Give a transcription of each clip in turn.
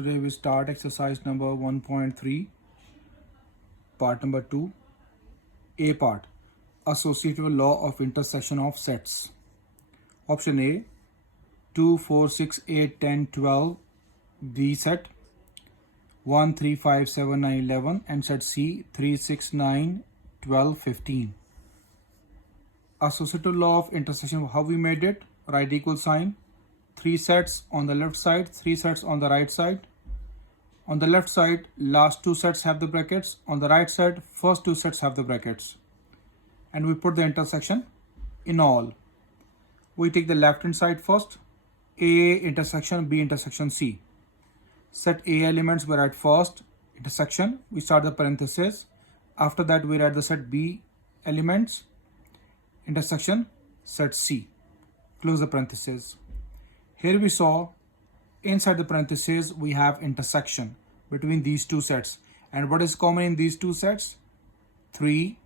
Today we start exercise number 1.3, part number 2, A part, associative law of intersection of sets. Option A, 2, 4, 6, 8, 10, 12, B set, 1, 3, 5, 7, 9, 11, and set C, 3, 6, 9, 12, 15. Associative law of intersection, how we made it? Right equal sign, 3 sets on the left side, 3 sets on the right side. On the left side, last 2 sets have the brackets. On the right side, first 2 sets have the brackets. And we put the intersection in all. We take the left hand side first. A intersection B intersection C. Set A elements we write first intersection. We start the parenthesis. After that we write the set B elements intersection set C. Close the parenthesis. Here we saw inside the parentheses we have intersection between these 2 sets. And what is common in these 2 sets? 3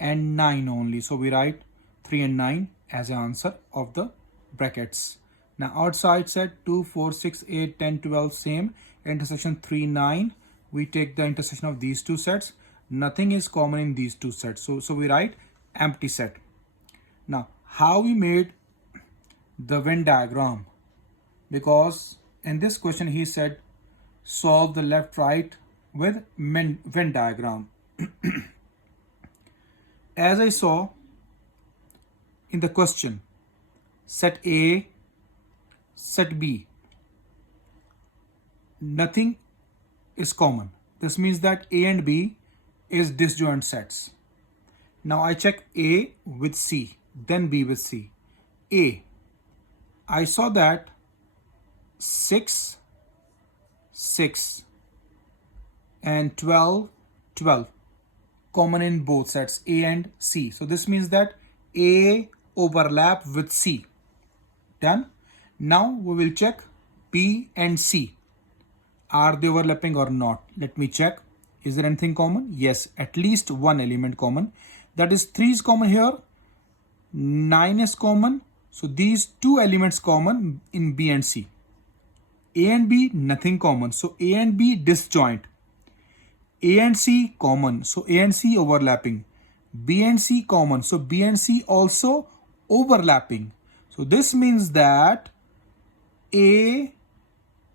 and 9 only. So we write 3 and 9 as the answer of the brackets. Now outside set 2, 4, 6, 8, 10, 12 same. Intersection 3, 9. We take the intersection of these 2 sets. Nothing is common in these 2 sets. So we write empty set. Now how we made the Venn diagram? Because in this question he said solve the left right with Venn diagram. As I saw in the question, set A, set B, nothing is common. This means that A and B is disjoint sets. Now I check A with C, then B with C. A, I saw that 6, 6 and 12, 12 common in both sets A and C. So this means that A overlap with C. Done. Now we will check B and C. Are they overlapping or not? Let me check. Is there anything common? Yes, at least one element common. That is 3 is common here. 9 is common. So these 2 elements common in B and C. A and B, nothing common. So A and B disjoint. A and C common. So A and C overlapping. B and C common. So B and C also overlapping. So this means that A,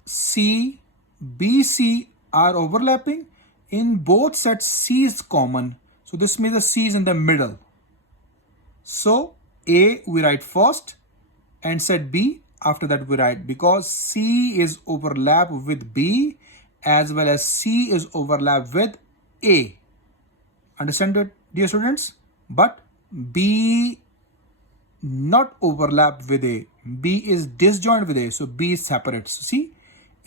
C, B, C are overlapping. In both sets, C is common. So this means the C is in the middle. So A we write first and set B after that we write, because C is overlap with B as well as C is overlap with A. Understand it, dear students? But B not overlap with A. B is disjoint with A. So B is separate. So see,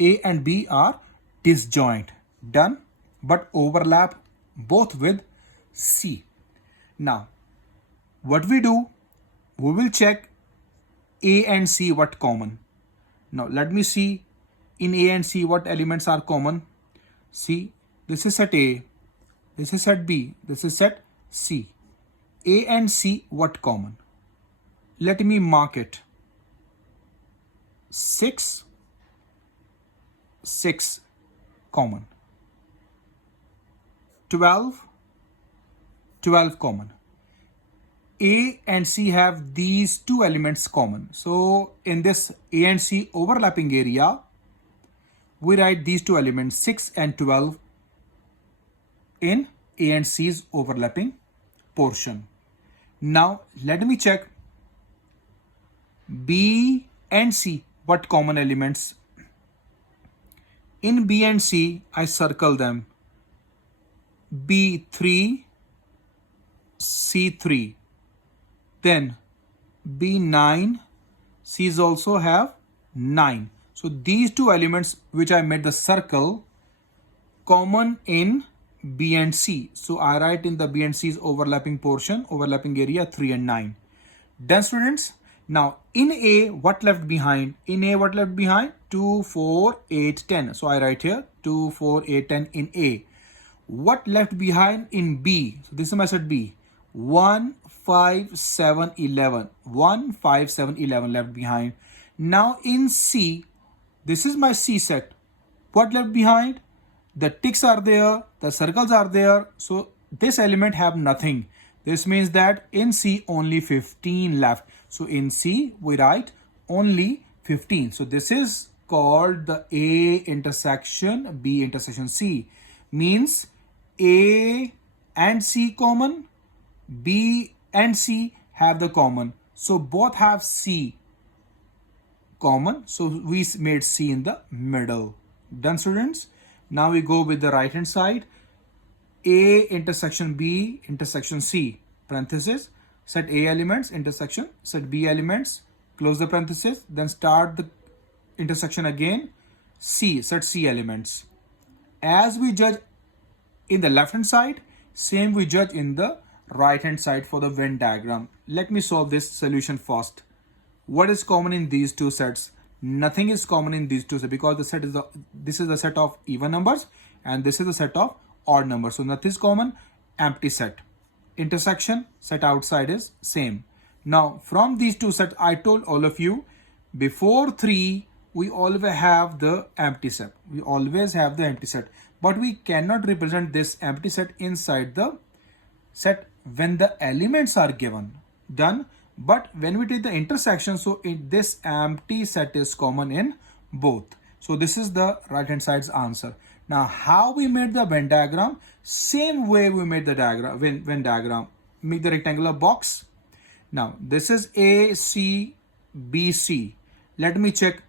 A and B are disjoint. Done. But overlap both with C. Now, what we do? We will check A and C what common. Now let me see in A and C what elements are common. See, this is set A, this is set B, this is set C. A and C what common? Let me mark it. 6, 6 common. 12, 12 common. A and C have these 2 elements common. So in this A and C overlapping area, we write these 2 elements 6 and 12 in A and C's overlapping portion. Now let me check B and C what common elements. In B and C I circle them. B3, C3. Then B9, C's also have 9. So these 2 elements which I made the circle common in B and C. So I write in the B and C's overlapping portion, overlapping area 3 and 9. Done, students? Now in A, what left behind? In A, what left behind? 2, 4, 8, 10. So I write here 2, 4, 8, 10 in A. What left behind in B? So this is my set B. 1, 5, 7, 11. 1, 5, 7, 11 left behind. Now in C, This is my C set. What left behind? The ticks are there, the circles are there. So this element have nothing. This means that in C only 15 left. So in C we write only 15. So this is called the A intersection B intersection C. Means A and C common, B and C have the common. So both have C common. So we made C in the middle. Done, students? Now we go with the right hand side. A intersection B intersection C, parenthesis, set A elements, intersection, set B elements, close the parenthesis, then start the intersection again, C, set C elements. As we judge in the left hand side, same we judge in the right hand side for the Venn diagram. Let me solve this solution first. What is common in these two sets? Nothing is common in these two sets because the set is this is the set of even numbers and this is the set of odd numbers. So nothing is common, empty set. Intersection, set outside is same. Now from these two sets, I told all of you before 3 we always have the empty set. We always have the empty set, but we cannot represent this empty set inside the set when the elements are given. Done. But when we take the intersection, so this empty set is common in both. So this is the right hand side's answer. Now how we made the Venn diagram? Same way we made the diagram, Venn diagram. Make the rectangular box. Now this is A, C, B, C. Let me check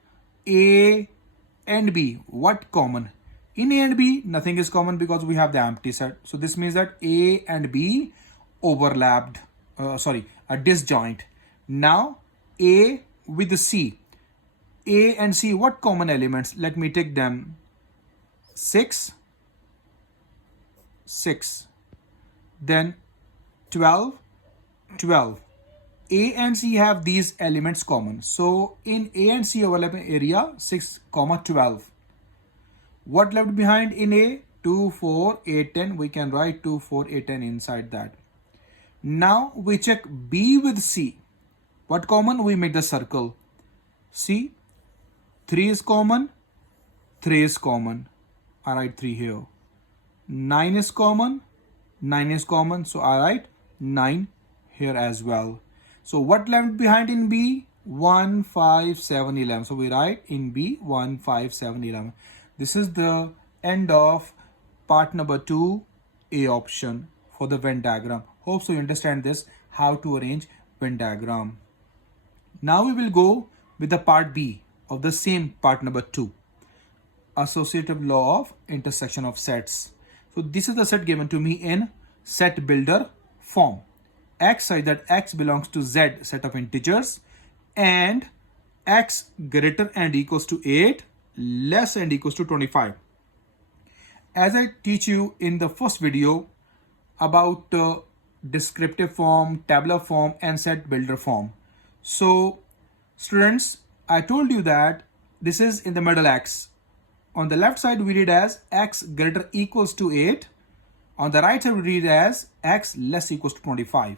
A and B. What common? In A and B, nothing is common because we have the empty set. So this means that A and B overlapped. A disjoint. Now A with the C. A and C, what common elements? Let me take them. 6, 6. Then 12, 12. A and C have these elements common. So in A and C overlapping area, 6, 12. What left behind in A? 2, 4, 8, 10. We can write 2, 4, 8, 10 inside that. Now we check B with C. What common? We make the circle. See, 3 is common, 3 is common. I write 3 here. 9 is common, 9 is common. So I write 9 here as well. So what left behind in B? 1, 5, 7, 11. So we write in B 1, 5, 7, 11. This is the end of part number 2, A option for the Venn diagram. Hope so you understand this, how to arrange Venn diagram. Now we will go with the part B of the same part number 2. Associative law of intersection of sets. So this is the set given to me in set builder form. X such that X belongs to Z set of integers and X greater and equals to 8, less and equals to 25. As I teach you in the first video about descriptive form, tabular form and set builder form. So students, I told you that this is in the middle X. On the left side we read as X greater equals to 8. On the right side we read as X less equals to 25.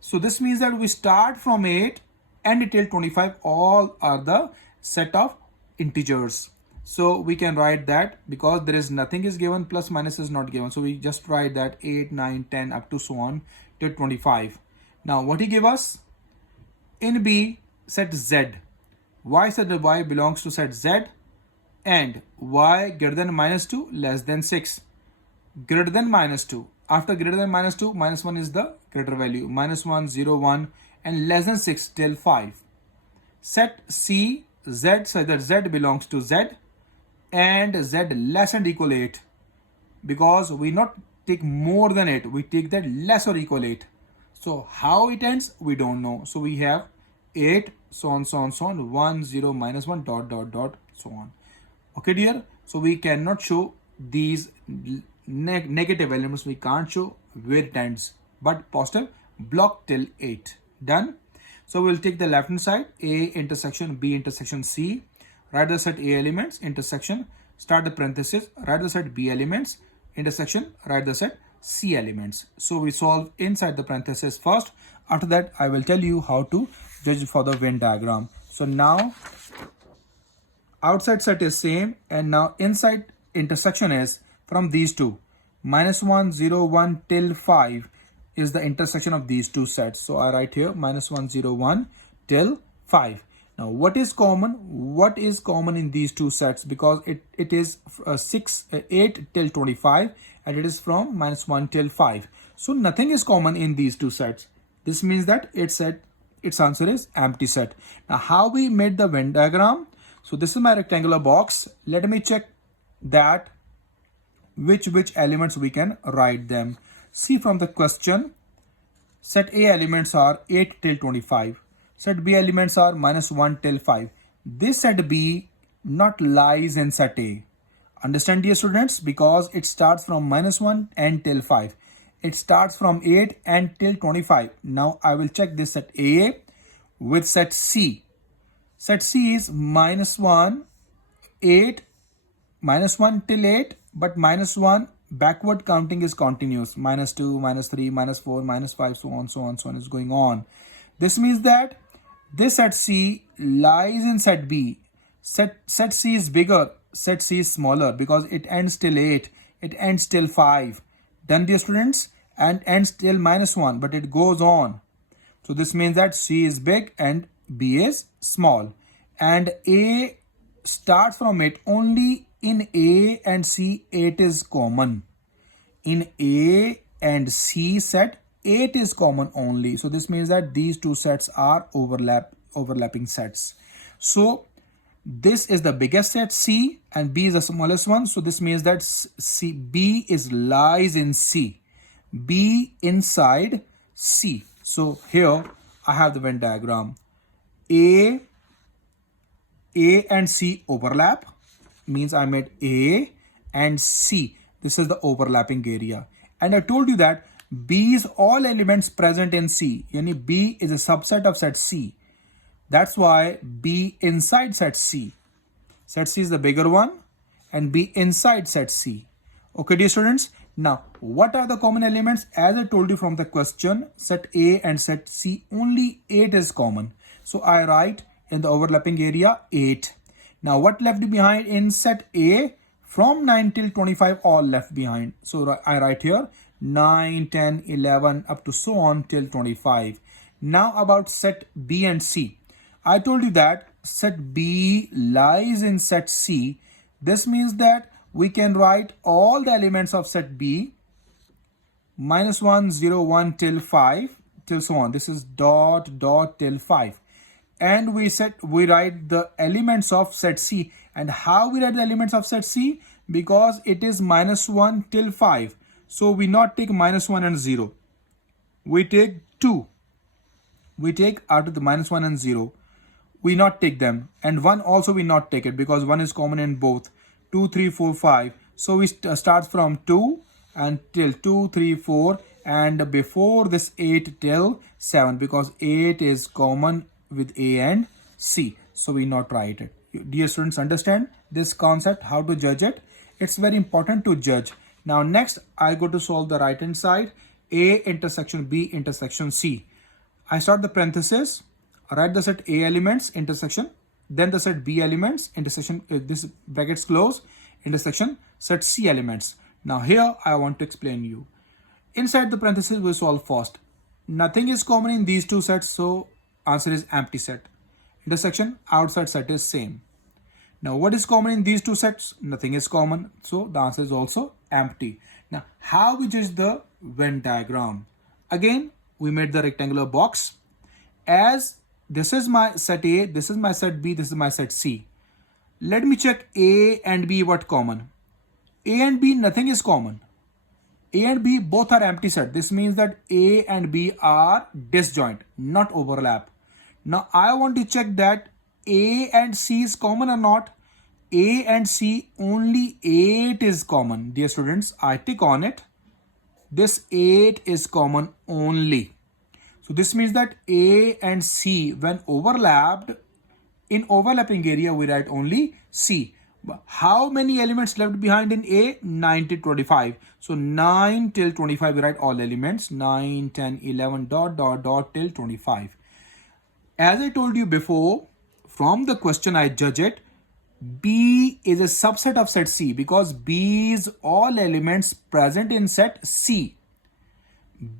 So this means that we start from 8 and till 25 all are the set of integers. So we can write that because there is nothing is given, plus minus is not given. So we just write that 8, 9, 10 up to so on till 25. Now what he gave us? In B, set Z. Y set that Y belongs to set Z and Y greater than minus 2 less than 6. Greater than minus 2. After greater than minus 2, minus 1 is the greater value. Minus 1, 0, 1 and less than 6 till 5. Set C, Z such that Z belongs to Z and Z less and equal 8. Because we not take more than 8, we take that less or equal 8. So how it ends, we don't know. So we have 8, so on, so on, so on, 1, 0, minus 1, dot, dot, dot, so on. Okay, dear. So we cannot show these negative elements. We can't show where it ends, but positive block till 8. Done. So we'll take the left hand side, A intersection B intersection C. Write the set A elements, intersection, start the parenthesis, write the set B elements, intersection, write the set C elements. So we solve inside the parenthesis first. After that, I will tell you how to judge for the Venn diagram. So now outside set is same, and now inside intersection is from these two. -1, 0, 1 till 5 is the intersection of these two sets. So I write here -1, 0, 1 till 5. Now what is common? What is common in these two sets? Because it is 8 till 25 and it is from -1 till 5. So nothing is common in these two sets. This means that its answer is empty set. Now how we made the Venn diagram? So this is my rectangular box. Let me check that which elements we can write them. See from the question, set A elements are 8 till 25. Set B elements are -1 till 5. This set B not lies in set A. Understand, dear students? Because it starts from -1 and till 5. It starts from 8 and till 25. Now I will check this set A with set C. Set C is -1, 8, -1 till 8, but -1 backward counting is continuous. -2, -3, -4, -5, so on, so on, so on is going on. This means that this set C lies in set B. Set C is bigger, set C is smaller because it ends till 8, it ends till 5. Done, dear students? And ends till -1, but it goes on. So this means that C is big and B is small. And A starts from it. Only in A and C 8 is common. In A and C set 8 is common only. So this means that these two sets are overlapping sets. So this is the biggest set C and B is the smallest one. So this means that B lies in C. B inside C. So here I have the Venn diagram. A and C overlap, means I made A and C. This is the overlapping area. And I told you that B is all elements present in C. Yani B is a subset of set C. That's why B inside set C. Set C is the bigger one and B inside set C. Okay, dear students. Now, what are the common elements? As I told you from the question, set A and set C, only 8 is common. So I write in the overlapping area 8. Now, what left behind in set A? From 9 till 25, all left behind. So I write here 9, 10, 11, up to so on till 25. Now about set B and C. I told you that set B lies in set C. This means that we can write all the elements of set B -1, 0, 1 till 5 till so on. This is dot till 5. And we write the elements of set C. And how we write the elements of set C? Because it is -1 till 5. So we not take -1 and 0. We take 2. We take out of the -1 and 0. We not take them. And 1 also we not take it because 1 is common in both. 2, 3, 4, 5. So we start from 2 until 2, 3, 4 and before this 8 till 7 because 8 is common with A and C. So we not write it. Dear students, understand this concept, how to judge it. It's very important to judge. Now next I go to solve the right hand side. A intersection B intersection C. I start the parenthesis. I write the set A elements intersection. Then the set B elements intersection, this brackets close, intersection set C elements. Now here I want to explain you. Inside the parenthesis we solve first. Nothing is common in these two sets, so answer is empty set. Intersection outside set is same. Now what is common in these two sets? Nothing is common, so the answer is also empty. Now how we judge the Venn diagram? Again we made the rectangular box. As this is my set A, this is my set B, this is my set C. Let me check A and B what common. A and B nothing is common. A and B both are empty set. This means that A and B are disjoint, not overlap. Now I want to check that A and C is common or not. A and C only 8 is common. Dear students, I tick on it. This 8 is common only. So this means that A and C when overlapped, in overlapping area we write only C. How many elements left behind in A? 9 till 25. So 9 till 25 we write all elements. 9, 10, 11 till 25. As I told you before, from the question I judge it. B is a subset of set C because B is all elements present in set C.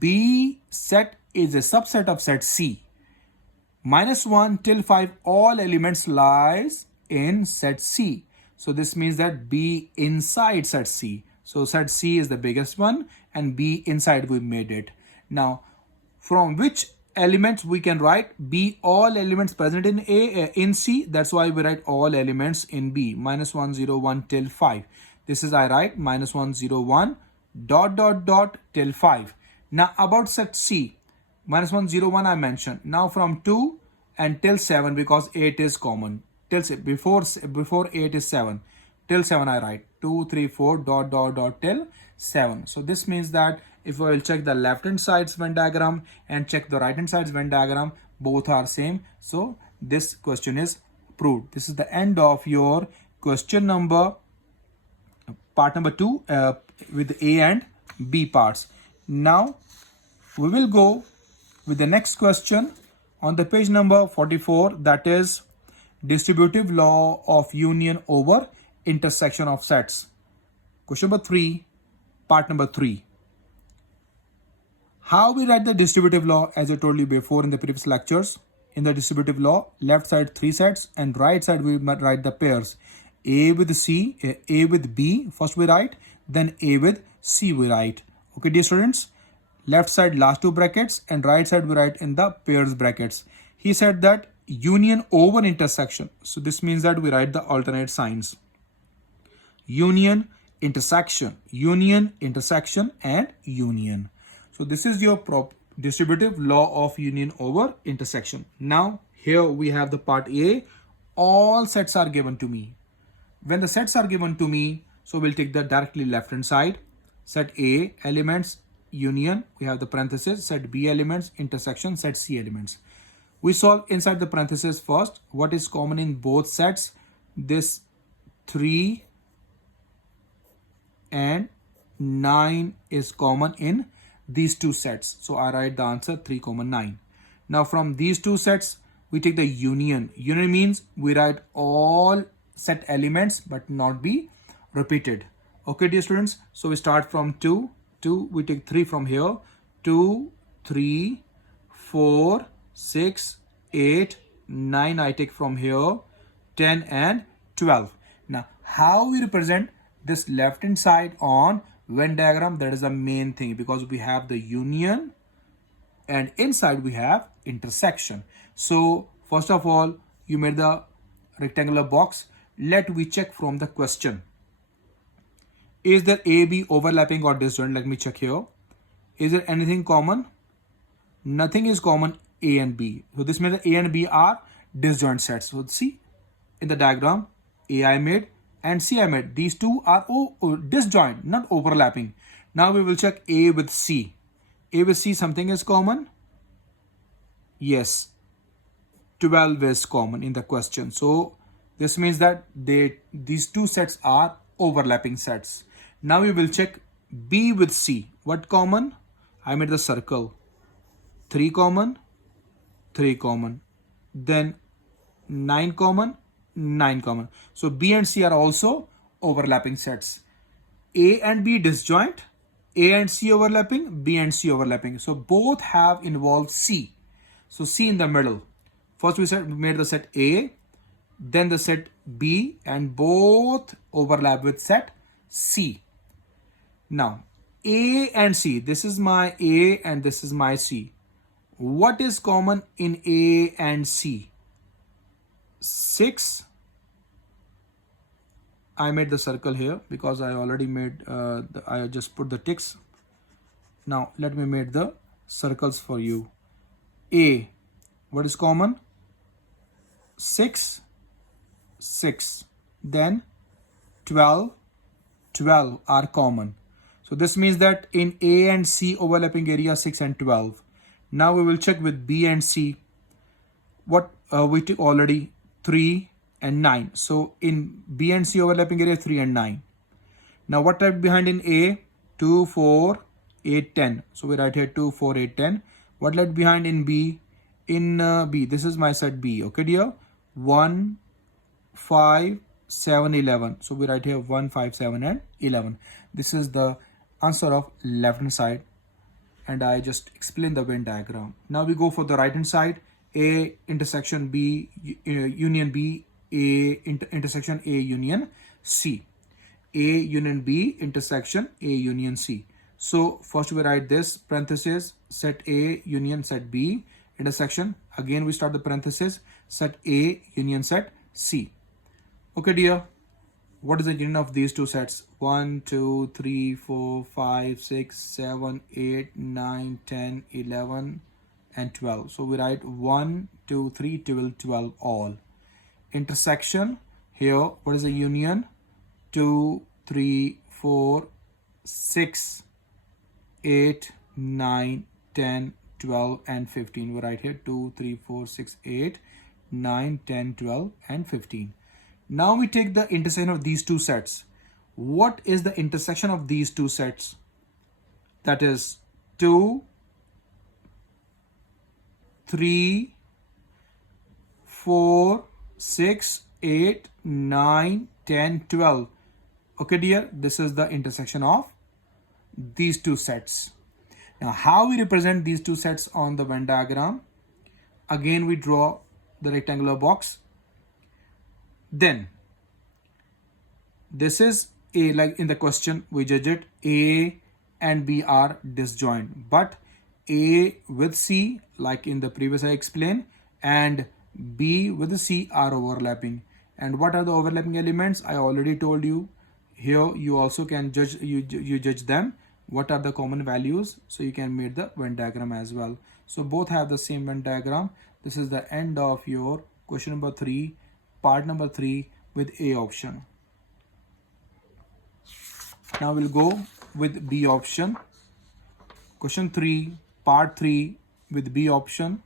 B set is a subset of set C. -1 till 5, all elements lies in set C. So this means that B inside set C. So set C is the biggest one and B inside we made it. Now from which elements we can write B, all elements present in in C. That's why we write all elements in B. -1 0 1 till 5. This is I write -1 0 1 dot till 5. Now about set C, -1 0 1 I mentioned. Now from 2 and till 7 because 8 is common. Till before 8 is 7. Till 7 I write 2 3 4 dot till 7. So this means that if I will check the left hand side's Venn diagram and check the right hand side's Venn diagram, both are same. So this question is proved. This is the end of your question number, part number 2 with A and B parts. Now we will go with the next question on the page number 44, that is distributive law of union over intersection of sets. Question number 3, part number 3. How we write the distributive law? As I told you before in the previous lectures, in the distributive law, left side 3 sets and right side we write the pairs. A with C, A with B first we write, then A with C we write. Okay dear students, left side last 2 brackets and right side we write in the pairs brackets. He said that union over intersection. So this means that we write the alternate signs. Union, intersection, and union. So this is your distributive law of union over intersection. Now here we have the part A. All sets are given to me. When the sets are given to me, so we'll take the directly left hand side. Set A elements, union, we have the parenthesis. Set B elements, intersection, set C elements. We solve inside the parenthesis first. What is common in both sets? This 3 and 9 is common in these 2 sets. So I write the answer 3, 9. Now from these 2 sets, we take the union. Union means we write all set elements but not be repeated. Okay dear students, so we start from 2, we take 3 from here, 2, 3, 4, 6, 8, 9 I take from here, 10 and 12. Now how we represent this left hand side on Venn diagram? That is the main thing because we have the union and inside we have intersection. So first of all, you made the rectangular box. Let we check from the question. Is there A, B overlapping or disjoint? Let me check here. Is there anything common? Nothing is common A and B. So this means that A and B are disjoint sets. So see in the diagram, A I made and C I made. These 2 are disjoint, not overlapping. Now we will check A with C. A with C, something is common? Yes, 12 is common in the question. So this means that these 2 sets are overlapping sets. Now we will check B with C. What common? I made the circle. 3 common, 3 common. Then 9 common, 9 common. So B and C are also overlapping sets. A and B disjoint, A and C overlapping, B and C overlapping. So both have involved C. So C in the middle. First we made the set A, then the set B, and both overlap with set C. Now A and C, this is my A and this is my C. What is common in A and C? 6. I made the circle here because I already made I just put the ticks. Now let me make the circles for you. A, what is common? 6, 6. Then 12 are common. So this means that in A and C overlapping area 6 and 12. Now we will check with B and C. What we took already 3 and 9. So in B and C overlapping area 3 and 9. Now what left behind in A? 2, 4, 8, 10. So we write here 2, 4, 8, 10. What left behind in B? In B, this is my set B. Okay dear. 1, 5, 7, 11. So we write here 1, 5, 7 and 11. This is the answer of left hand side, and I just explained the Venn diagram. Now we go for the right hand side. A intersection B union B, A intersection A union C. A union B intersection A union C. So first we write this parenthesis, set A union set B intersection. Again we start the parenthesis, set A union set C. Okay dear, what is the union of these two sets? 1, 2, 3, 4, 5, 6, 7, 8, 9, 10, 11 and 12. So we write 1, 2, 3, 12, 12 all. Intersection, here what is the union? 2, 3, 4, 6, 8, 9, 10, 12 and 15. We write here 2, 3, 4, 6, 8, 9, 10, 12 and 15. Now we take the intersection of these two sets. What is the intersection of these two sets? That is 2, 3, 4, 6, 8, 9, 10, 12. Okay dear, this is the intersection of these two sets. Now how we represent these two sets on the Venn diagram? Again we draw the rectangular box. Then this is A, like in the question we judge it, A and B are disjoint, but A with C, like in the previous I explained, and B with C are overlapping. And what are the overlapping elements? I already told you. Here you also can judge, you judge them. What are the common values? So you can make the Venn diagram as well. So both have the same Venn diagram. This is the end of your question number 3, part number 3 with A option. Now we'll go with B option. Question 3, part 3 with B option.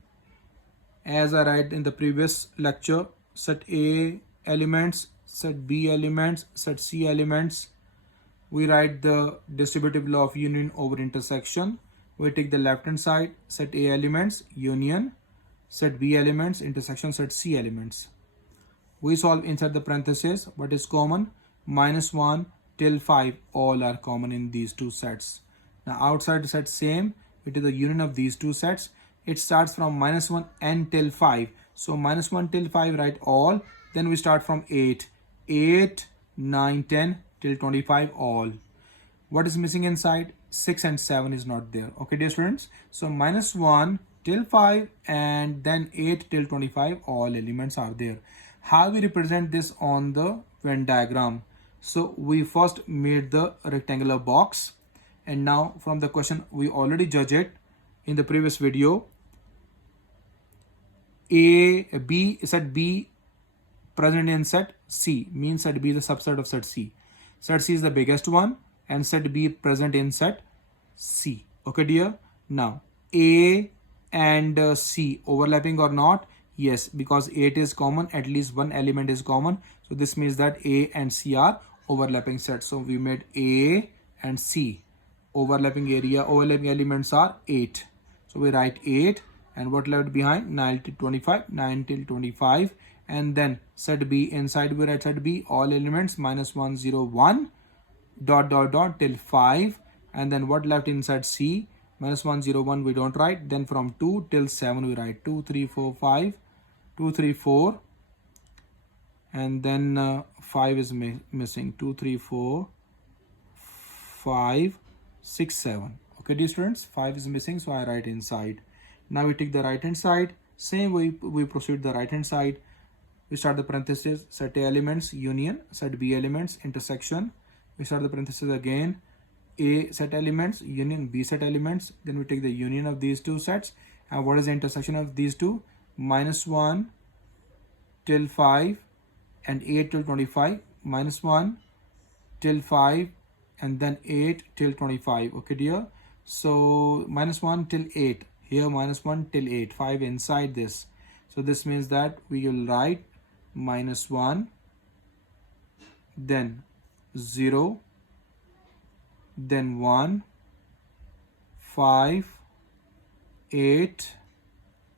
As I write in the previous lecture, set A elements, set B elements, set C elements. We write the distributive law of union over intersection. We take the left hand side, set A elements, union, set B elements, intersection, set C elements. We solve inside the parentheses. What is common? -1 till 5 all are common in these two sets. Now outside the set same, it is the union of these two sets. It starts from -1 and till 5. So -1 till 5 write all. Then we start from 8. 8, 9, 10 till 25 all. What is missing inside? 6 and 7 is not there. Okay dear students. So -1 till 5 and then 8 till 25 all elements are there. How we represent this on the Venn diagram? So we first made the rectangular box, and now from the question we already judge it in the previous video. Set B present in set C means set B is a subset of set C. Set C is the biggest one and set B present in set C. Okay dear. Now A and C overlapping or not? Yes, because 8 is common, at least one element is common. So this means that A and C are overlapping sets. So we made A and C. Overlapping elements are 8. So we write 8 and what left behind? 9 till 25, 9 till 25. And then set B inside we write set B, all elements -1, 0, 1, dot till 5. And then what left inside C? -1, 0, 1 we don't write. Then from 2 till 7 we write 2, 3, 4, 5. 2, 3, 4, and then 5 is missing. 2, 3, 4, 5, 6, 7. Okay dear students, 5 is missing, so I write inside. Now we take the right hand side. Same way we proceed the right hand side. We start the parentheses, set A elements, union, set B elements, intersection. We start the parentheses again. A set elements, union, B set elements. Then we take the union of these two sets. And what is the intersection of these two? -1 till 5 and 8 till 25. -1 till 5 and then 8 till 25. Okay dear. So -1 till 8. Here -1 till 8. 5 inside this. So this means that we will write -1, then 0, then 1, 5, 8,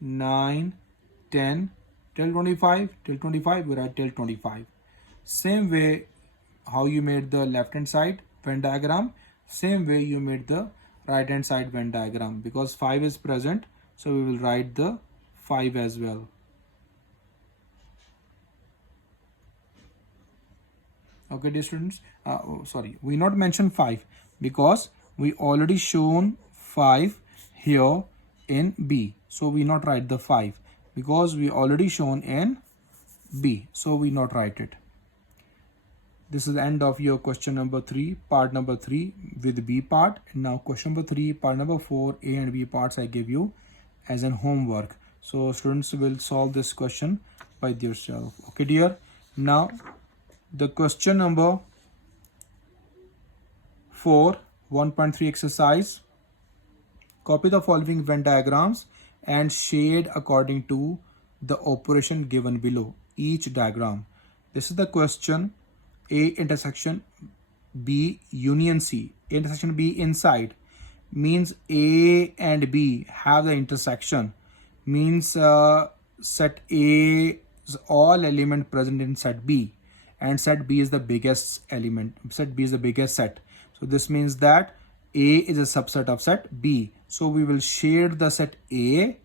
9, 10 till 25. Till 25 we write till 25. Same way how you made the left hand side Venn diagram, same way you made the right hand side Venn diagram, because 5 is present, so we will write the 5 as well. Okay, dear students, we not mention 5 because we already shown 5 here in B, so we not write the 5 because we already shown in B, so we not write it. This is the end of your question number 3, part number 3 with B part. Now question number 3, part number 4, A and B parts I give you as an homework. So students will solve this question by themselves. Okay dear. Now the question number 4, 1.3 exercise. Copy the following Venn diagrams and shade according to the operation given below each diagram. This is the question. A intersection B union C. Intersection B inside means A and B have the intersection, means set A is all element present in set B, and set B is the biggest element. Set B is the biggest set. So this means that A is a subset of set B. So we will shade the set A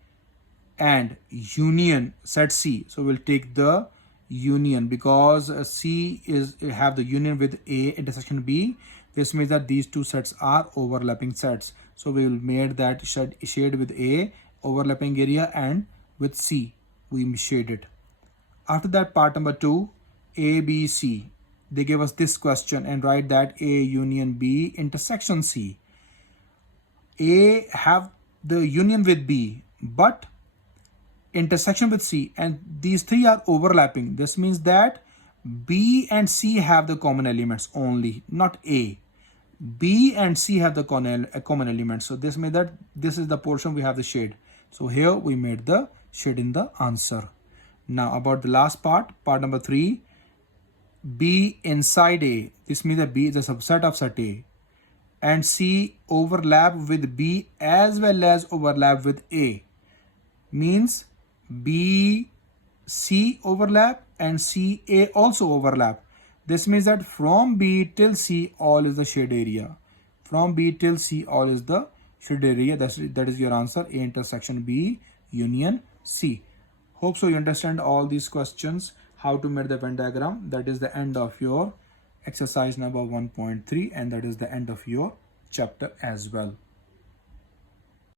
and union set C. So we'll take the union because C is have the union with A intersection B. This means that these two sets are overlapping sets. So we will make that shade with A overlapping area, and with C we shade it. After that, part number 2, A, B, C. They give us this question and write that A union B intersection C. A have the union with B but intersection with C, and these three are overlapping. This means that B and C have the common elements only, not A. B and C have the common elements. So this means that this is the portion we have the shade. So here we made the shade in the answer. Now about the last part, part number 3, B inside A. This means that B is a subset of set A, and C overlap with B as well as overlap with A. Means B, C overlap and C, A also overlap. This means that from B till C all is the shade area. From B till C all is the shade area. That is your answer, A intersection B union C. Hope so you understand all these questions, how to make the Venn diagram. That is the end of your exercise number 1.3, and that is the end of your chapter as well.